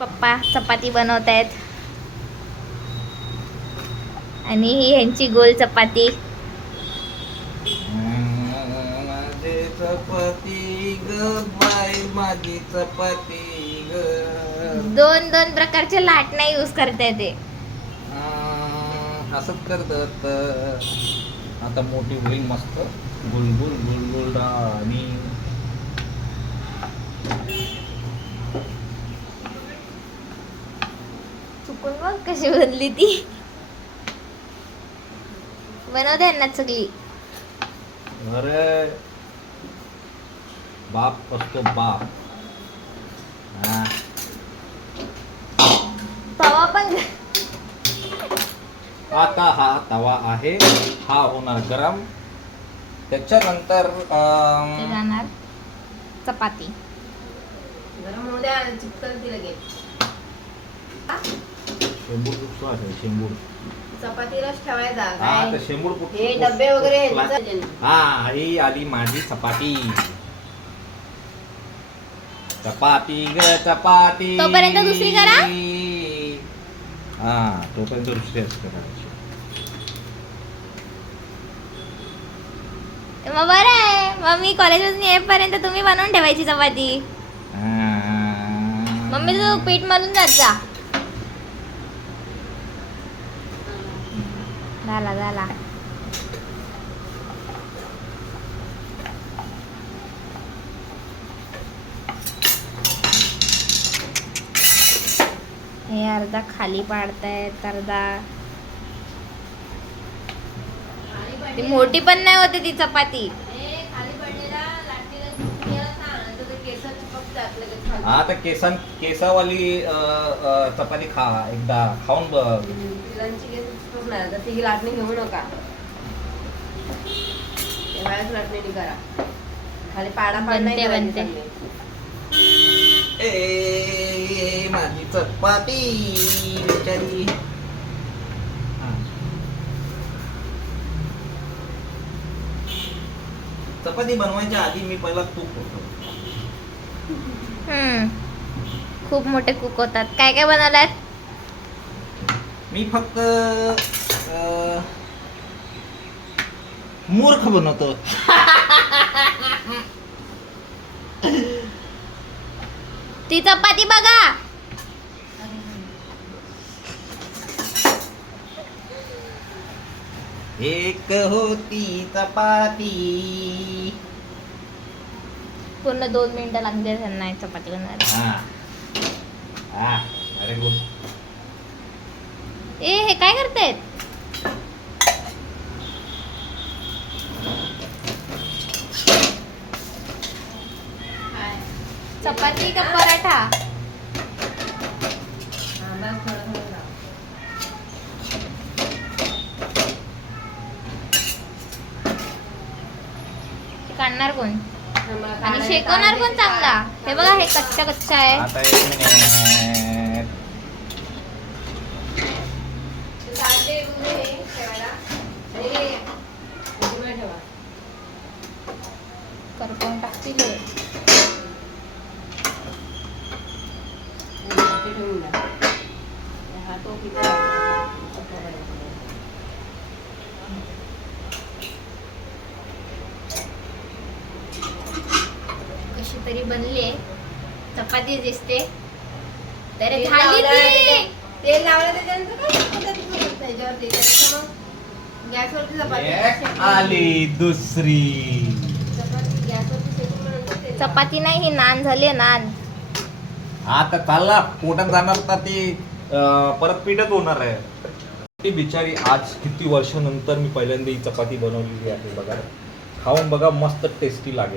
पप्पा चपाती बनवत आहेत आणि ही ह्यांची गोल चपाती. माझी चपाती ग बाई, माझी चपाती ग. दोन दोन प्रकारचे लाटणं यूज करते ते. असंच करतात. आता मोठी होईल मस्त गोल गोल गोल गोल आणि चुकून मग कशी बनली ती. बनवते ना सगळी. अरे बाप असतो बाप. तवा पण आता हा तवा आहे, हा होणार गरम. त्याच्यानंतर ते जाणार चपाती. गरम होऊ द्या, चिपकन ती लगेच. शेंबूड दुखतो आहे, शेंबूड. चपातीलाच ठेवायचा हा काय तर शेंबूड हे डबे वगैरे हा ही आली माझी चपाती. चपाती ग चपाती. तोपर्यंत दुसरी करा. हा तोपर्यंत दुसरी असते करायची. मग बरं आहे, मग मी कॉलेजमधून येईपर्यंत तुम्ही बनवून ठेवायची चपाती. मम्मी तू पीठ मळून जात जा. झाला झाला. हे अर्धा खाली पाडतायत, अर्धा ती मोठी पण नाही होते ती चपाती. खाली पडलेला लाटणीला केलं ना, तर ते केस चिपकतात लगेच खाली. हा तर केसावाली चपाती खा, एकदा खाऊन बघ. तिघांची केस चिपकणार, तर ती लाटणी घेऊ नका. तेव्हाच लाटणी करा. खाली पाडा पाड नाही बनते, करायची बनते. चांगली. ए माझी चपाती बिचारी. चपाती बनवायच्या आधी मी पहिला तूप होतो. खूप मोठे कुक होतात. काय काय बनवलात? मी फक्त मूर्ख बनवतो. ती चपाती बघा. एक होती चपाती. पूर्ण 2 मिनिटं लागते त्यांना एक चपाती बनवायला. हा हा अरे गुड. ए हे काय करतायत? चपाती का पराठा? हा, बस थोडं थोडं लाव. ते काढणार कोण मला आणि काढायला शेकवणार कोण चांगला? हे बघा हे कच्चा कच्चा आहे. आता 1 मिनिट. ते काढते उभे हे ठेवायला. आणि हे उभे ठेवा. करपून टाकतील हे. आणि ते ठेवून द्या. हा तो किती कशी तरी बनली चपाती दिसते तर तेल झाली लावलं ती. तेल लावलं त्याच्यानंतर काय पद्धत त्याच्यावरती त्याच्यानंतर मग गॅसवरती चपाती आली दुसरी चपाती गॅसवरती शेकून नंतर तेल चपाती नाही ही नान झाली आहे, नान. आता चालला पोटात जाणार तर ती परत पीठच होणार आहे. ती बिचारी आज किती वर्षानंतर मी पहिल्यांदा ही चपाती बनवलेली आहे बघा. खाऊन बघा, मस्त टेस्टी लागेल.